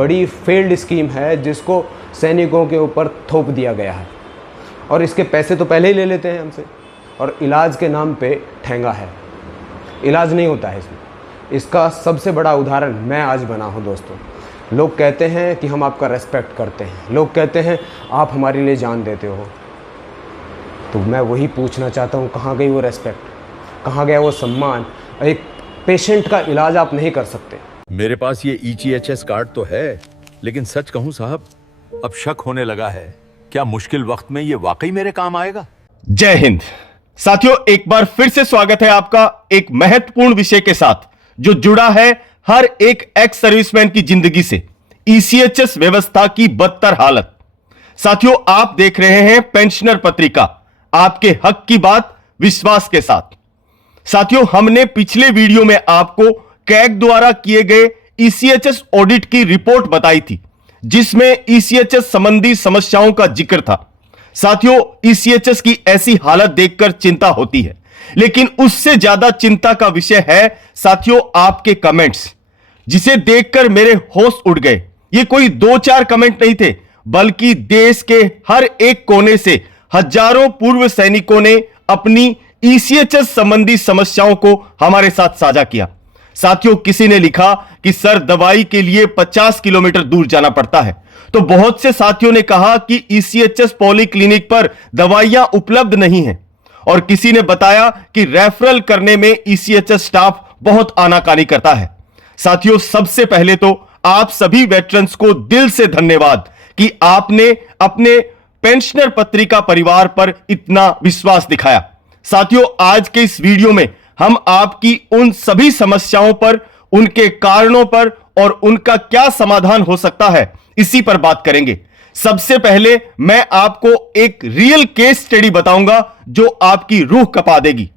बड़ी failed scheme है जिसको सैनिकों के ऊपर थोप दिया गया है, और इसके पैसे तो पहले ही ले लेते हैं हमसे, और इलाज के नाम पे ठेंगा है, इलाज नहीं होता है इसमें। इसका सबसे बड़ा उदाहरण मैं आज बना हूँ दोस्तों। लोग कहते हैं कि हम आपका रेस्पेक्ट करते हैं, लोग कहते हैं आप हमारे लिए जान देते हो, तो मैं वही पूछना चाहता हूँ, कहाँ गई वो रेस्पेक्ट, कहाँ गया वो सम्मान? एक पेशेंट का इलाज आप नहीं कर सकते। मेरे पास ये ECHS कार्ड तो है, लेकिन सच कहूं साहब, अब शक होने लगा है, क्या मुश्किल वक्त में ये वाकई मेरे काम आएगा? जय हिंद साथियों, एक बार फिर से स्वागत है आपका एक महत्वपूर्ण विषय के साथ जो जुड़ा है हर एक एक्स सर्विसमैन की जिंदगी से, ECHS व्यवस्था की बदतर हालत। साथियों, आप देख रहे हैं पेंशनर पत्रिका, आपके हक की बात विश्वास के साथ। साथियों, हमने पिछले वीडियो में आपको कैग द्वारा किए गए ECHS ऑडिट की रिपोर्ट बताई थी, जिसमें ECHS संबंधी समस्याओं का जिक्र था। साथियों, ECHS की ऐसी हालत देखकर चिंता होती है, लेकिन उससे ज्यादा चिंता का विषय है साथियों आपके कमेंट्स, जिसे देखकर मेरे होश उड़ गए। ये कोई 2-4 कमेंट नहीं थे, बल्कि देश के हर एक कोने से हजारों पूर्व सैनिकों ने अपनी ECHS संबंधी समस्याओं को हमारे साथ साझा किया। साथियों, किसी ने लिखा कि सर दवाई के लिए 50 किलोमीटर दूर जाना पड़ता है, तो बहुत से साथियों ने कहा कि ECHS पॉलीक्लिनिक पर दवाइयां उपलब्ध नहीं हैं, और किसी ने बताया कि रेफरल करने में ECHS स्टाफ बहुत आनाकानी करता है। साथियों, सबसे पहले तो आप सभी वेटरन्स को दिल से धन्यवाद कि आपने अपने पेंशनर पत्रिका परिवार पर इतना विश्वास दिखाया। साथियों, आज के इस वीडियो में हम आपकी उन सभी समस्याओं पर, उनके कारणों पर और उनका क्या समाधान हो सकता है, इसी पर बात करेंगे। सबसे पहले मैं आपको एक रियल केस स्टडी बताऊंगा जो आपकी रूह कपा देगी।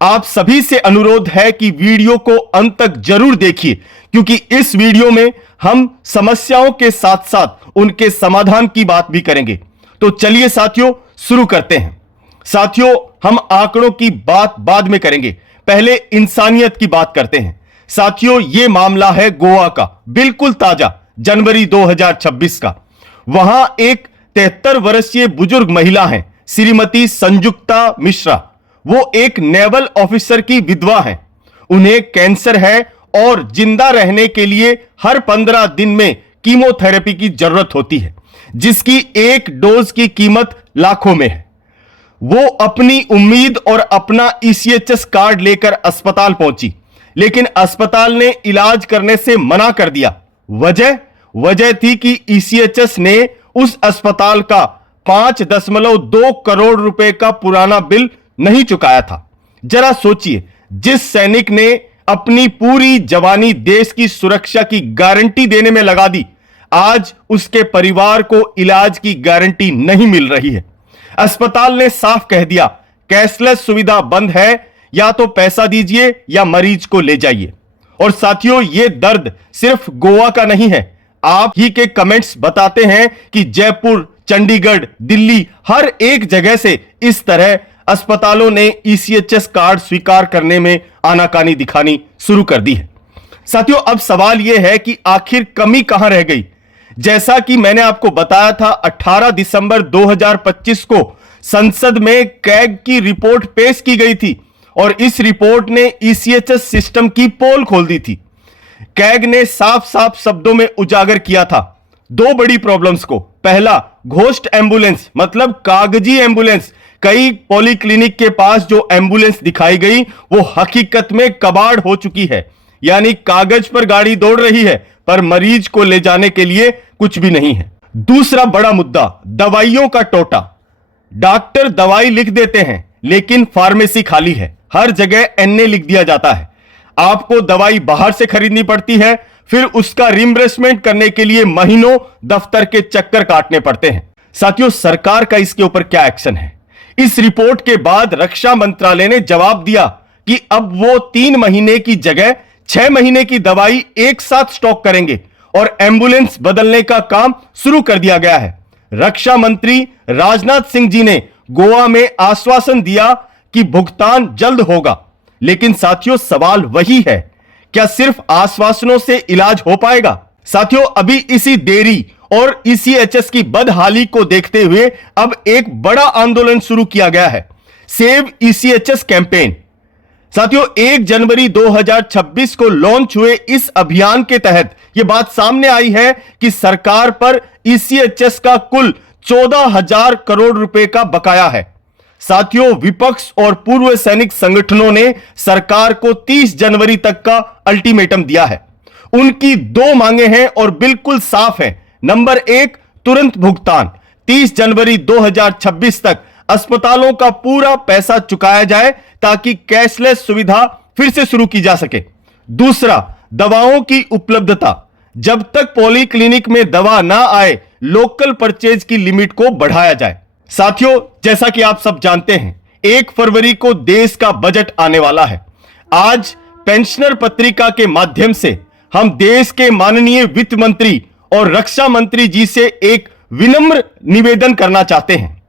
आप सभी से अनुरोध है कि वीडियो को अंत तक जरूर देखिए, क्योंकि इस वीडियो में हम समस्याओं के साथ साथ उनके समाधान की बात भी करेंगे। तो चलिए साथियों, शुरू करते हैं। साथियों, हम आंकड़ों की बात बाद में करेंगे, पहले इंसानियत की बात करते हैं। साथियों, यह मामला है गोवा का, बिल्कुल ताजा, जनवरी 2026 का। वहां एक 73 वर्षीय बुजुर्ग महिला हैं, श्रीमती संजुक्ता मिश्रा। वो एक नेवल ऑफिसर की विधवा हैं। उन्हें कैंसर है और जिंदा रहने के लिए हर 15 दिन में कीमोथेरेपी की जरूरत होती है, जिसकी एक डोज की कीमत लाखों में है। वो अपनी उम्मीद और अपना ECHS कार्ड लेकर अस्पताल पहुंची, लेकिन अस्पताल ने इलाज करने से मना कर दिया। वजह थी कि ECHS ने उस अस्पताल का 5.2 करोड़ रुपए का पुराना बिल नहीं चुकाया था। जरा सोचिए, जिस सैनिक ने अपनी पूरी जवानी देश की सुरक्षा की गारंटी देने में लगा दी, आज उसके परिवार को इलाज की गारंटी नहीं मिल रही है। अस्पताल ने साफ कह दिया, कैशलेस सुविधा बंद है, या तो पैसा दीजिए या मरीज को ले जाइए। और साथियों, यह दर्द सिर्फ गोवा का नहीं है। आप ही के कमेंट्स बताते हैं कि जयपुर, चंडीगढ़, दिल्ली, हर एक जगह से इस तरह अस्पतालों ने ECHS कार्ड स्वीकार करने में आनाकानी दिखानी शुरू कर दी है। साथियों, अब सवाल यह है कि आखिर कमी कहां रह गई। जैसा कि मैंने आपको बताया था, 18 दिसंबर 2025 को संसद में कैग की रिपोर्ट पेश की गई थी, और इस रिपोर्ट ने ECHS सिस्टम की पोल खोल दी थी। कैग ने साफ साफ शब्दों में उजागर किया था 2 बड़ी प्रॉब्लम्स को। पहला, घोस्ट एम्बुलेंस, मतलब कागजी एम्बुलेंस। कई पॉलीक्लिनिक के पास जो एम्बुलेंस दिखाई गई वो हकीकत में कबाड़ हो चुकी है, यानी कागज पर गाड़ी दौड़ रही है पर मरीज को ले जाने के लिए कुछ भी नहीं है। दूसरा बड़ा मुद्दा, दवाइयों का टोटा। डॉक्टर दवाई लिख देते हैं, लेकिन फार्मेसी खाली है, हर जगह NA लिख दिया जाता है। आपको दवाई बाहर से खरीदनी पड़ती है, फिर उसका रिम्बर्समेंट करने के लिए महीनों दफ्तर के चक्कर काटने पड़ते हैं। साथियों, सरकार का इसके ऊपर क्या एक्शन है? इस रिपोर्ट के बाद रक्षा मंत्रालय ने जवाब दिया कि अब वो 3 महीने की जगह 6 महीने की दवाई एक साथ स्टॉक करेंगे, और एम्बुलेंस बदलने का काम शुरू कर दिया गया है। रक्षा मंत्री राजनाथ सिंह जी ने गोवा में आश्वासन दिया कि भुगतान जल्द होगा। लेकिन साथियों, सवाल वही है, क्या सिर्फ आश्वासनों से इलाज हो पाएगा? साथियों, अभी इसी देरी और ईसीएचएस की बदहाली को देखते हुए अब एक बड़ा आंदोलन शुरू किया गया है, सेव ईसीएचएस कैंपेन। साथियों, 1 जनवरी 2026 को लॉन्च हुए इस अभियान के तहत यह बात सामने आई है कि सरकार पर ईसीएचएस का कुल 14,000 करोड़ रुपए का बकाया है। साथियों, विपक्ष और पूर्व सैनिक संगठनों ने सरकार को 30 जनवरी तक का अल्टीमेटम दिया है। उनकी 2 मांगे हैं और बिल्कुल साफ हैं। नंबर 1, तुरंत भुगतान। 30 जनवरी 2026 तक अस्पतालों का पूरा पैसा चुकाया जाए ताकि कैशलेस सुविधा फिर से शुरू की जा सके। दूसरा, दवाओं की उपलब्धता। जब तक पॉलीक्लिनिक में दवा ना आए, लोकल परचेज की लिमिट को बढ़ाया जाए। साथियों, जैसा कि आप सब जानते हैं, 1 फरवरी को देश का बजट आने वाला है। आज पेंशनर पत्रिका के माध्यम से हम देश के माननीय वित्त मंत्री और रक्षा मंत्री जी से एक विनम्र निवेदन करना चाहते हैं।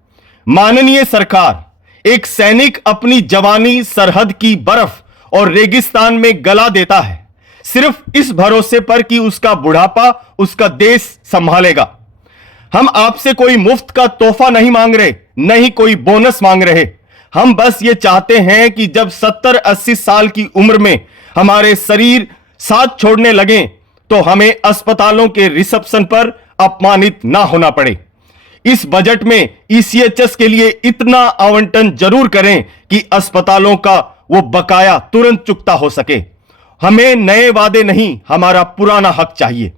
माननीय सरकार, एक सैनिक अपनी जवानी सरहद की बर्फ और रेगिस्तान में गला देता है, सिर्फ इस भरोसे पर कि उसका बुढ़ापा उसका देश संभालेगा। हम आपसे कोई मुफ्त का तोहफा नहीं मांग रहे, नहीं कोई बोनस मांग रहे। हम बस ये चाहते हैं कि जब 70-80 साल की उम्र में हमारे शरीर साथ छोड़ने लगें तो हमें अस्पतालों के रिसेप्शन पर अपमानित ना होना पड़े। इस बजट में ईसीएचएस के लिए इतना आवंटन जरूर करें कि अस्पतालों का वो बकाया तुरंत चुकता हो सके। हमें नए वादे नहीं, हमारा पुराना हक चाहिए।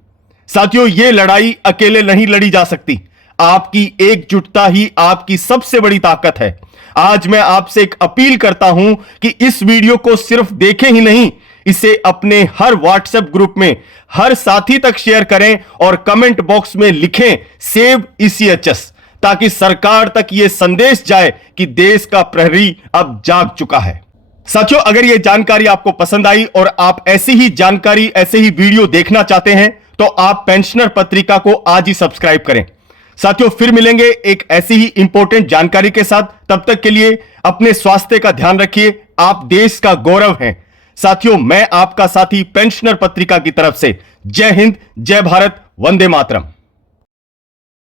साथियों, ये लड़ाई अकेले नहीं लड़ी जा सकती। आपकी एकजुटता ही आपकी सबसे बड़ी ताकत है। आज मैं आपसे एक अपील करता हूं कि इस वीडियो को सिर्फ देखें ही नहीं, इसे अपने हर व्हाट्सएप ग्रुप में हर साथी तक शेयर करें और कमेंट बॉक्स में लिखें सेव ईसीएचएस, ताकि सरकार तक यह संदेश जाए कि देश का प्रहरी अब जाग चुका है। साथियों, अगर यह जानकारी आपको पसंद आई और आप ऐसी ही जानकारी, ऐसे ही वीडियो देखना चाहते हैं तो आप पेंशनर पत्रिका को आज ही सब्सक्राइब करें। साथियों, फिर मिलेंगे एक ऐसी ही इंपॉर्टेंट जानकारी के साथ। तब तक के लिए अपने स्वास्थ्य का ध्यान रखिए। आप देश का गौरव हैं। साथियों, मैं आपका साथी पेंशनर पत्रिका की तरफ से जय हिंद, जय भारत, वंदे मातरम।